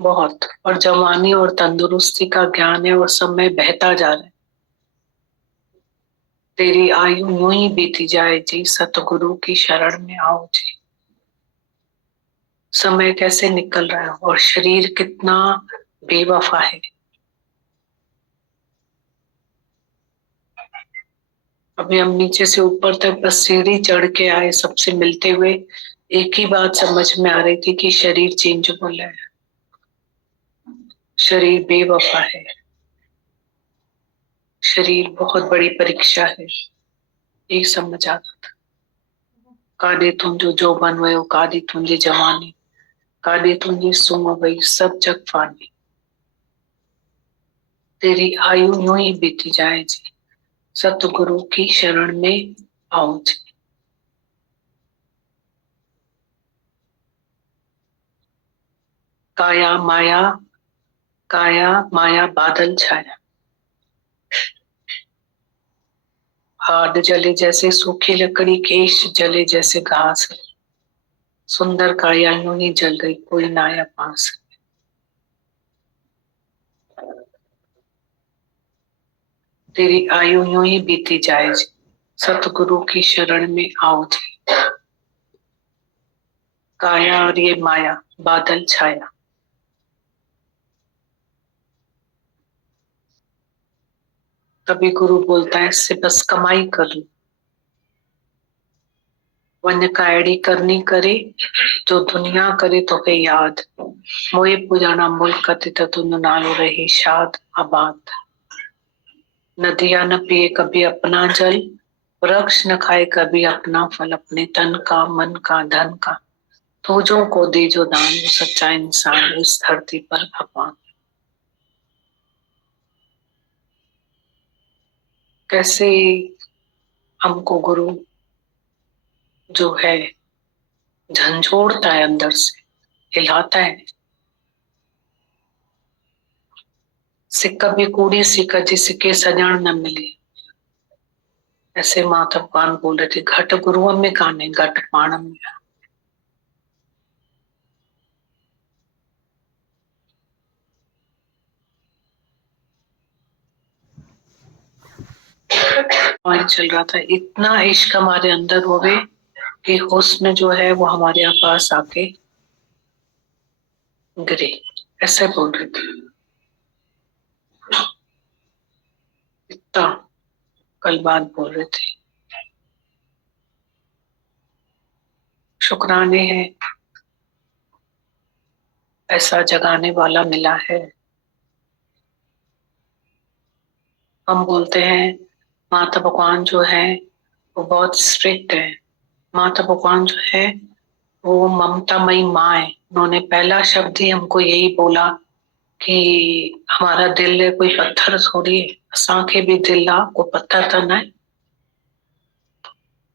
बहुत। और जवानी और तंदुरुस्ती का ज्ञान है, और समय बहता जा रहा है। तेरी आयु यूं ही बीती जाए जी, सतगुरु की शरण में आओ जी। समय कैसे निकल रहा है, और शरीर कितना बेवफा है। अभी हम नीचे से ऊपर तक बस सीढ़ी चढ़ के आए, सबसे मिलते हुए एक ही बात समझ में आ रही थी कि शरीर चेंजेबल है, शरीर बेवफा है, शरीर बहुत बड़ी परीक्षा है। यही समझ आता था। कादे तुंजो जो बनवयो, कादी तुंजी जवानी, कादे तुंजी सुम वही सब जग फानी। तेरी आयु यूं ही बीती जाए जी, सतगुरु की शरण में आओ जी। काया माया, काया माया बादल छाया। हाथ जले जैसे सूखी लकड़ी, केश जले जैसे घास, सुंदर काया यूं ही जल गई, कोई ना आया पास। तेरी आयु यूं ही बीती जाए, सतगुरु की शरण में आओ जी। काया और ये माया बादल छाया। कभी गुरु बोलता है इससे बस कमाई कर लो, वन्य कायड़ी करनी करे जो दुनिया करे तो के याद, मोए पुजाना मुल्क कथित तुम नालो रही शाद आबाद। नदियां न पिए कभी अपना जल, वृक्ष न खाए कभी अपना फल, अपने तन का मन का धन का तुझों को दे जो दान, वो सच्चा इंसान इस धरती पर भगवान। कैसे हमको गुरु जो है झंझोड़ता है, अंदर से हिलाता है। सिक्का भी कूड़ी सिक्का जिसके सजण न मिले, ऐसे माता भगवान बोल रहे थे, घट गुरुओं में काने घट पाणम में। और चल रहा था, इतना इश्क हमारे अंदर हो गए कि हुस्न जो है वो हमारे पास आके गिरे, ऐसे बोल रहे थे। इतना कल बात बोल रहे थे। शुक्राने हैं ऐसा जगाने वाला मिला है। हम बोलते हैं माता भगवान जो है वो बहुत स्ट्रिक्ट है, माता भगवान जो है वो ममतामयी माँ है। उन्होंने पहला शब्द ही हमको यही बोला कि हमारा दिल है कोई पत्थर थोड़ी है, असांखे भी दिल आ को पत्थर त न आहे।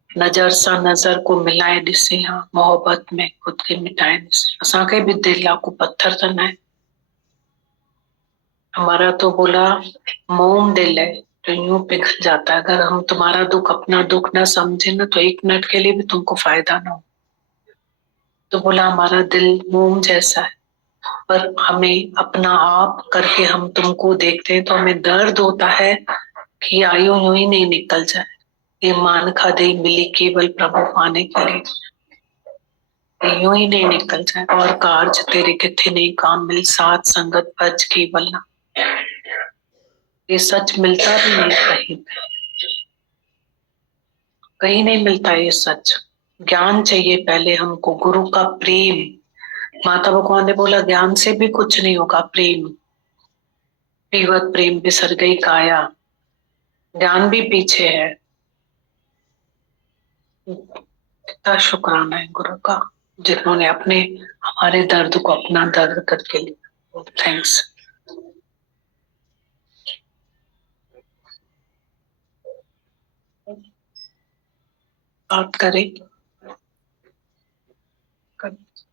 नजर सां नजर को मिलाए ॾिसे हा, मोहब्बत में खुद के मिटाए ॾिसे, असांखे भी दिल आ को पत्थर त न आहे। हमारा तो बोला मोम दिल है तो यूं पिघल जाता है, अगर हम तुम्हारा दुख अपना दुख न समझे ना तो एक मिनट के लिए भी तुमको फायदा ना हो। तो बोला हमारा दिल मोम जैसा है, पर हमें अपना आप करके हम तुमको देखते हैं तो हमें दर्द होता है कि आयु यूं ही नहीं निकल जाए, ये मान खा दे मिली केवल प्रभु पाने के लिए, ये यूं ही नहीं निकल जाए। और कार्ज तेरे किथे नहीं काम मिल, साथ संगत भज केवल ना, ये सच मिलता भी नहीं कहीं, कहीं नहीं मिलता ये सच। ज्ञान चाहिए पहले हमको, गुरु का प्रेम। माता भगवान ने बोला ज्ञान से भी कुछ नहीं होगा, प्रेम पीवत प्रेम बिसर गई काया, ज्ञान भी पीछे है। कितना शुक्राना है गुरु का, जिन्होंने अपने हमारे दर्द को अपना दर्द करके लिया। थैंक्स। बात करें,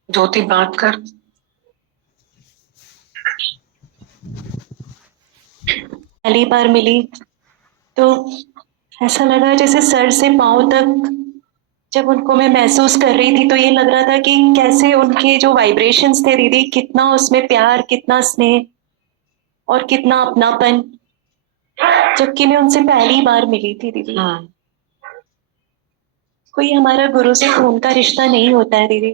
ज्योति बात कर। पहली बार मिली तो ऐसा लगा जैसे सर से पांव तक जब उनको मैं महसूस कर रही थी तो ये लग रहा था कि कैसे उनके जो वाइब्रेशंस थे दीदी, कितना उसमें प्यार, कितना स्नेह और कितना अपनापन, जबकि मैं उनसे पहली बार मिली थी दीदी। कोई हमारा गुरु से खून का रिश्ता नहीं होता है दीदी,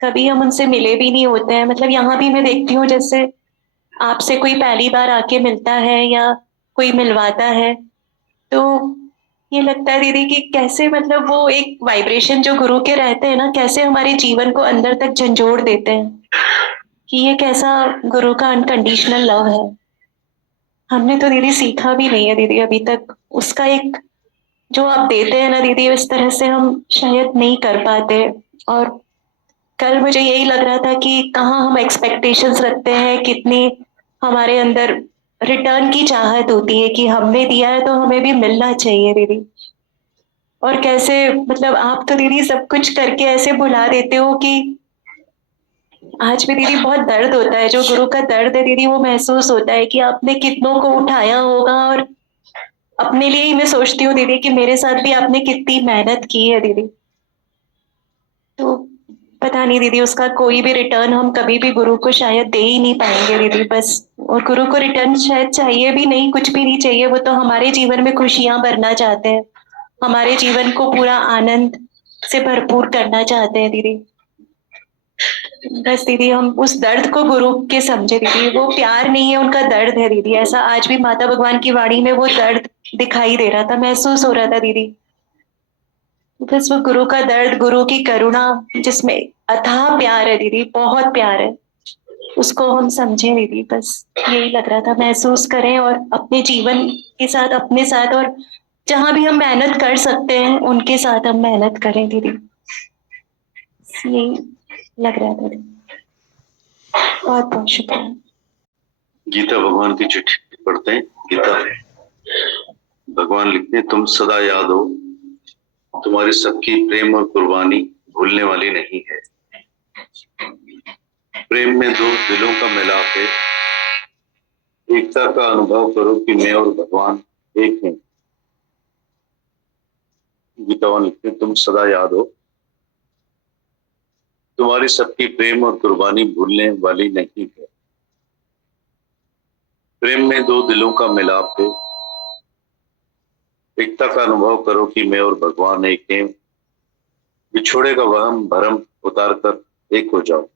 कभी हम उनसे मिले भी नहीं होते हैं। मतलब यहाँ भी मैं देखती हूँ जैसे आपसे कोई पहली बार आके मिलता है या कोई मिलवाता है तो ये लगता है दीदी कि कैसे मतलब वो एक वाइब्रेशन जो गुरु के रहते हैं ना, कैसे हमारे जीवन को अंदर तक झंझोड़ देते हैं कि ये कैसा गुरु का अनकंडीशनल लव है। हमने तो दीदी सीखा भी नहीं है दीदी अभी तक, उसका एक जो आप देते हैं ना दीदी, इस तरह से हम शायद नहीं कर पाते। और कल मुझे यही लग रहा था कि कहाँ हम एक्सपेक्टेशंस रखते हैं, कितनी हमारे अंदर रिटर्न की चाहत होती है कि हमने दिया है तो हमें भी मिलना चाहिए दीदी। और कैसे मतलब आप तो दीदी सब कुछ करके ऐसे भुला देते हो कि आज भी दीदी बहुत दर्द होता है, जो गुरु का दर्द है दीदी वो महसूस होता है कि आपने कितनों को उठाया होगा। और अपने लिए ही मैं सोचती हूँ दीदी कि मेरे साथ भी आपने कितनी मेहनत की है दीदी। तो पता नहीं दीदी, उसका कोई भी रिटर्न हम कभी भी गुरु को शायद दे ही नहीं पाएंगे दीदी, बस। और गुरु को रिटर्न शायद चाहिए भी नहीं, कुछ भी नहीं चाहिए, वो तो हमारे जीवन में खुशियां भरना चाहते हैं, हमारे जीवन को पूरा आनंद से भरपूर करना चाहते हैं दीदी। बस दीदी हम उस दर्द को गुरु के समझे दीदी, वो प्यार नहीं है, उनका दर्द है दीदी। ऐसा आज भी माता भगवान की वाणी में वो दर्द दिखाई दे रहा था, महसूस हो रहा था दीदी। बस वो गुरु का दर्द, गुरु की करुणा जिसमें अथाह प्यार है दीदी, बहुत प्यार है, उसको हम समझे दीदी। बस यही लग रहा था, महसूस करें और अपने जीवन के साथ, अपने साथ, और जहां भी हम मेहनत कर सकते हैं उनके साथ हम मेहनत करें दीदी। यही लग रहा था दीदी। बहुत बहुत शुक्रिया। गीता भगवान की चिट्ठी पढ़ते हैं। गीता भगवान लिखते हैं, तुम सदा याद हो, तुम्हारी सबकी प्रेम और कुर्बानी भूलने वाली नहीं है। प्रेम में दो दिलों का मिलाप है, एकता का अनुभव करो कि मैं और भगवान एक हैं। गीता भगवान लिखते हैं, तुम सदा याद हो, तुम्हारी सबकी प्रेम और कुर्बानी भूलने वाली नहीं है। प्रेम में दो दिलों का मिलाप है, एकता का अनुभव करो कि मैं और भगवान एक हैं। बिछोड़े का वहम भरम उतार कर एक हो जाओ।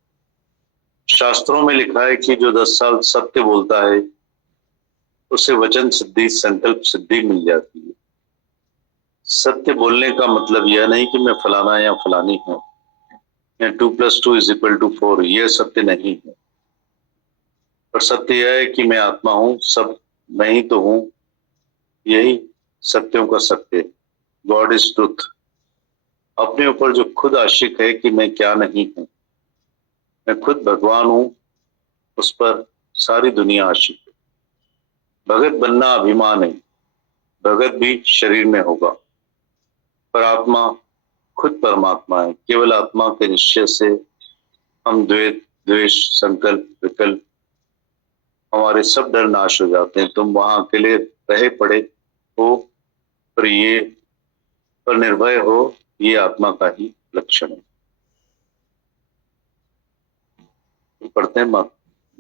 शास्त्रों में लिखा है कि जो 10 साल सत्य बोलता है उसे वचन सिद्धि, संकल्प सिद्धि मिल जाती है। सत्य बोलने का मतलब यह नहीं कि मैं फलाना या फलानी हूं, या 2+2=4, यह सत्य नहीं है। पर सत्य यह है कि मैं आत्मा हूं, सब मैं ही तो हूं, यही सत्यों का सत्य। God is truth. अपने ऊपर जो खुद आशिक है कि मैं क्या नहीं हूं, मैं खुद भगवान हूं, उस पर सारी दुनिया आशिक है। भगत बनना अभिमान है, भगत भी शरीर में होगा, पर आत्मा खुद परमात्मा है। केवल आत्मा के निश्चय से हम द्वेष, संकल्प, विकल्प, हमारे सब डर नाश हो जाते हैं। तुम वहां अकेले रहे पड़े हो, पर निर्भय हो, ये आत्मा का ही लक्षण है। पढ़ते हैं,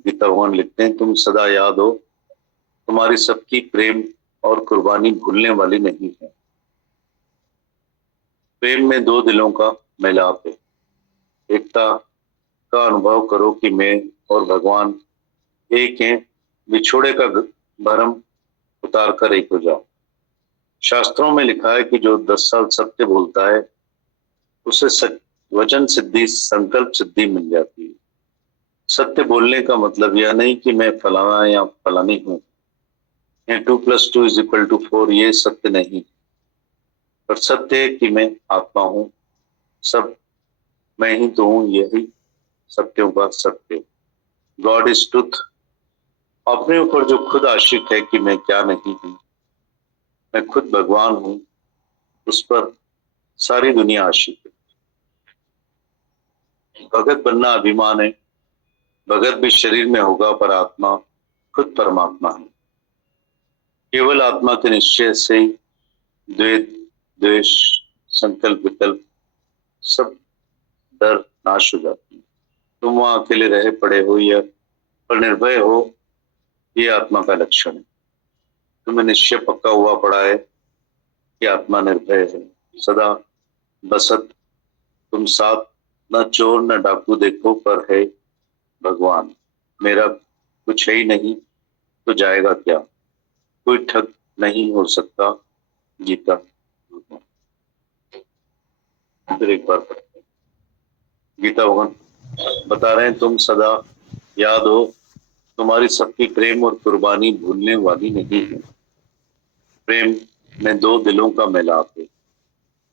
गीता भगवान लिखते हैं, तुम सदा याद हो, तुम्हारी सबकी प्रेम और कुर्बानी भूलने वाली नहीं है। प्रेम में दो दिलों का मिलाप है, एकता का अनुभव करो कि मैं और भगवान एक हैं। बिछोड़े का भरम उतार कर एक हो जाओ। शास्त्रों में लिखा है कि जो 10 साल सत्य बोलता है उसे वचन सिद्धि, संकल्प सिद्धि मिल जाती है। सत्य बोलने का मतलब यह नहीं कि मैं फलाना या फलानी हूं, 2+2=4, ये सत्य नहीं। पर सत्य है कि मैं आत्मा हूं, सब मैं ही तो हूं, यही सत्यों का सत्य। God is truth. अपने ऊपर जो खुद आशिक है कि मैं क्या नहीं हूं, मैं खुद भगवान हूं, उस पर सारी दुनिया आशिक है। भगत बनना अभिमान है, भगत भी शरीर में होगा, पर आत्मा खुद परमात्मा है। केवल आत्मा के निश्चय से ही द्वेष, संकल्प, विकल्प, सब डर नाश हो जाती है। तुम वहां अकेले रहे पड़े हो, या पर निर्भय हो, ये आत्मा का लक्षण है। तुम्हें निश्चय पक्का हुआ पड़ा है कि आत्मा निर्भय है, सदा बसत तुम साथ, न चोर न डाकू देखो, पर है भगवान। मेरा कुछ है ही नहीं तो जाएगा क्या, कोई ठग नहीं हो सकता। गीता। फिर एक बार पढ़ते हैं। गीता भगवान बता रहे हैं, तुम सदा याद हो, तुम्हारी सबकी प्रेम और कुर्बानी भूलने वाली नहीं है। प्रेम में दो दिलों का मिलाप है,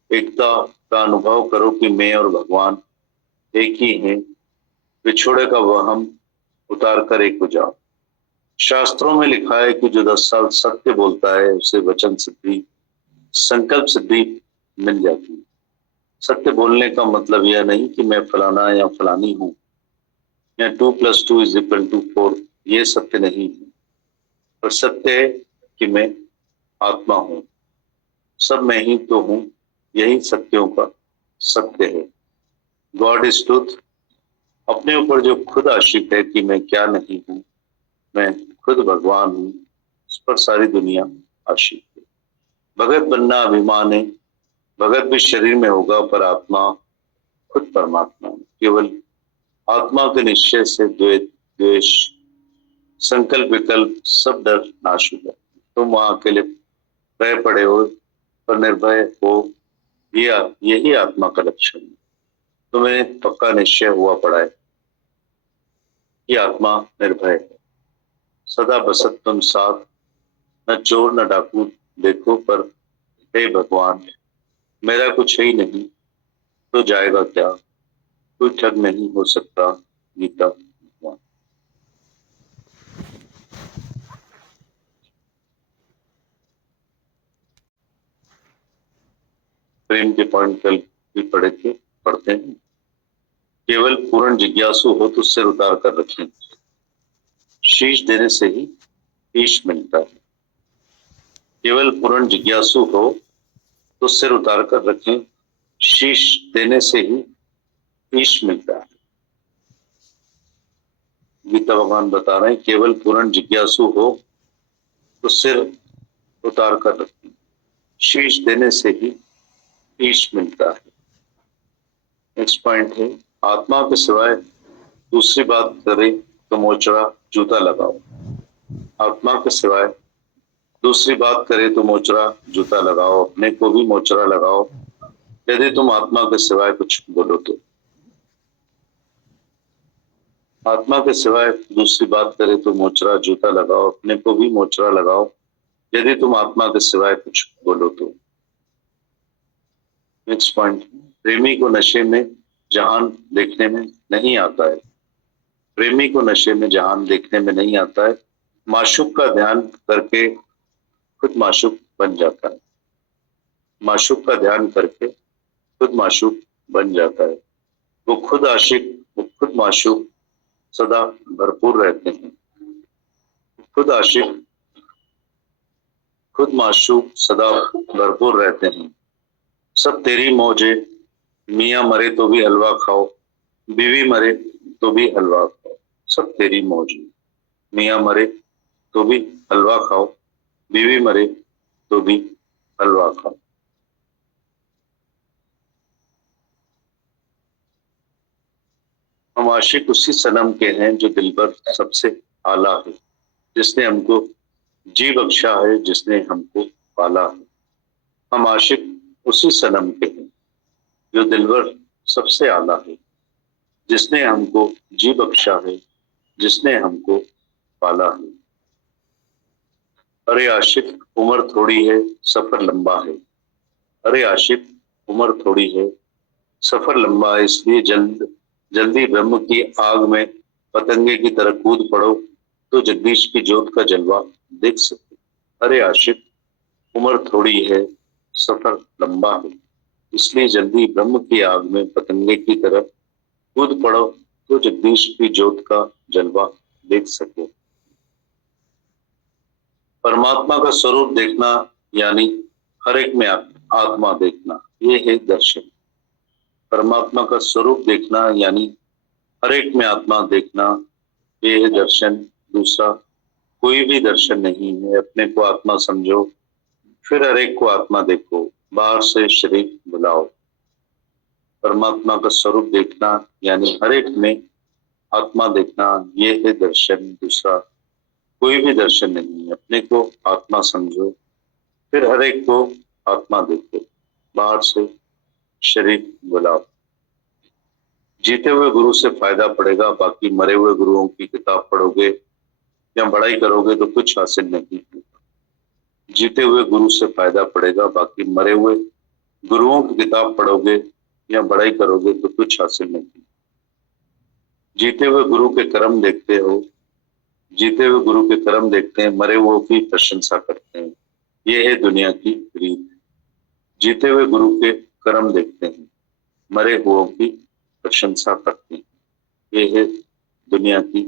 एकता का अनुभव करो कि मैं और भगवान एक ही हैं। बिछोड़े का वहम उतार कर एक हो जाओ। शास्त्रों में लिखा है कि जो 10 साल सत्य बोलता है उसे वचन सिद्धि, संकल्प सिद्धि मिल जाती है। सत्य बोलने का मतलब यह नहीं कि मैं फलाना या फलानी हूं, या 2+2=4, ये सत्य नहीं है। पर सत्य है कि मैं आत्मा हूं, सब मैं ही तो हूं, यही सत्यों का सत्य है। God is truth. अपने ऊपर जो खुद आशिक है कि मैं क्या नहीं हूं, मैं खुद भगवान हूं, उस पर सारी दुनिया आशिक है। भगत बनना अभिमान है, भगत भी शरीर में होगा पर आत्मा खुद परमात्मा है। केवल आत्मा के निश्चय से द्वेष, संकल्प, विकल्प, सब डर नाश हो जाते। तुम वहां अकेले भय पड़े हो पर निर्भय हो, यही आत्मा का लक्षण है। तुम्हें पक्का निश्चय हुआ पड़ा है कि आत्मा निर्भय है। सदा बसत तुम साथ, न चोर न डाकू देखो, पर हे भगवान मेरा कुछ ही नहीं तो जाएगा क्या, कोई ठग नहीं हो सकता। गीता भगवान। प्रेम के पॉइंट कल भी पढ़े थे, पढ़ते हैं। केवल पूर्ण जिज्ञासु हो तो सिर उतार कर रखें, शीश देने से ही ईश मिलता है। केवल पूर्ण जिज्ञासु हो तो सिर उतार कर रखें, शीश देने से ही ईश मिलता है। गीता भगवान बता रहे हैं केवल पूर्ण जिज्ञासु हो तो सिर उतार कर रखें, शीश देने से ही ईश मिलता है। नेक्स्ट पॉइंट है, आत्मा के सिवाय दूसरी बात करे तो मोचड़ा जूता लगाओ। आत्मा के सिवाय दूसरी बात करे तो मोचड़ा जूता लगाओ, अपने को भी मोचड़ा लगाओ यदि तुम आत्मा के सिवाय कुछ बोलो तो। आत्मा के सिवाय दूसरी बात करे तो मोचड़ा जूता लगाओ, अपने को भी मोचड़ा लगाओ यदि तुम आत्मा के सिवाय कुछ बोलो तो। नेक्स्ट पॉइंट, प्रेमी को नशे में जहान देखने में नहीं आता है। प्रेमी को नशे में जहान देखने में नहीं आता है, माशूक का ध्यान करके खुद माशूक बन जाता है। माशूक का ध्यान करके खुद माशूक बन जाता है। वो खुद आशिक, वो खुद माशूक सदा भरपूर रहते हैं। खुद आशिक, खुद माशूक सदा भरपूर रहते हैं। सब तेरी मौजे, मियाँ मरे तो भी हलवा खाओ, बीवी मरे तो भी हलवा खाओ। सब तेरी मौजे, मियाँ मरे तो भी हलवा खाओ, बीवी मरे तो भी हलवा खाओ। हम आशिक उसी सनम के हैं जो दिल पर सबसे आला है, जिसने हमको जी बख्शा है, जिसने हमको पाला है। हम आशिक उसी सनम के हैं जो दिलबर सबसे आला है, जिसने हमको जी बख्शा है, जिसने हमको पाला है। अरे आशिक उम्र थोड़ी है, सफर लंबा है। अरे आशिक उम्र थोड़ी है, सफर लंबा है, इसलिए जल्दी ब्रह्म की आग में पतंगे की तरह कूद पड़ो तो जगदीश की ज्योत का जलवा देख सके। अरे आशिक उम्र थोड़ी है, सफर लंबा है, इसलिए जल्दी ब्रह्म की आग में पतंगे की तरह कूद पड़ो तो जगदीश की ज्योत का जलवा देख सके। परमात्मा का स्वरूप देखना यानी हर एक में आत्मा देखना, ये है दर्शन। परमात्मा का स्वरूप देखना यानी हर एक में आत्मा देखना, ये है दर्शन। दूसरा कोई भी दर्शन नहीं है। अपने को आत्मा समझो, फिर हर एक को आत्मा देखो, बाहर से शरीर बुलाओ। परमात्मा का स्वरूप देखना यानी हर एक में आत्मा देखना, ये है दर्शन। दूसरा कोई भी दर्शन नहीं है। अपने को आत्मा समझो, फिर हर एक को आत्मा देखो, बाहर से शरीर बुलाओ। जीते हुए गुरु से फायदा पड़ेगा, बाकी मरे हुए गुरुओं की किताब पढ़ोगे या पढ़ाई करोगे तो कुछ हासिल नहीं होगा। जीते हुए गुरु से फायदा पड़ेगा, बाकी मरे हुए गुरुओं की किताब पढ़ोगे या पढ़ाई करोगे तो कुछ हासिल नहीं। जीते हुए गुरु के कर्म देखते हो, जीते हुए गुरु के कर्म देखते हैं, मरे हुए की प्रशंसा करते हैं, ये है दुनिया की रीत। जीते हुए गुरु के कर्म देखते हैं, मरे हुओं की प्रशंसा करते हैं, ये है दुनिया की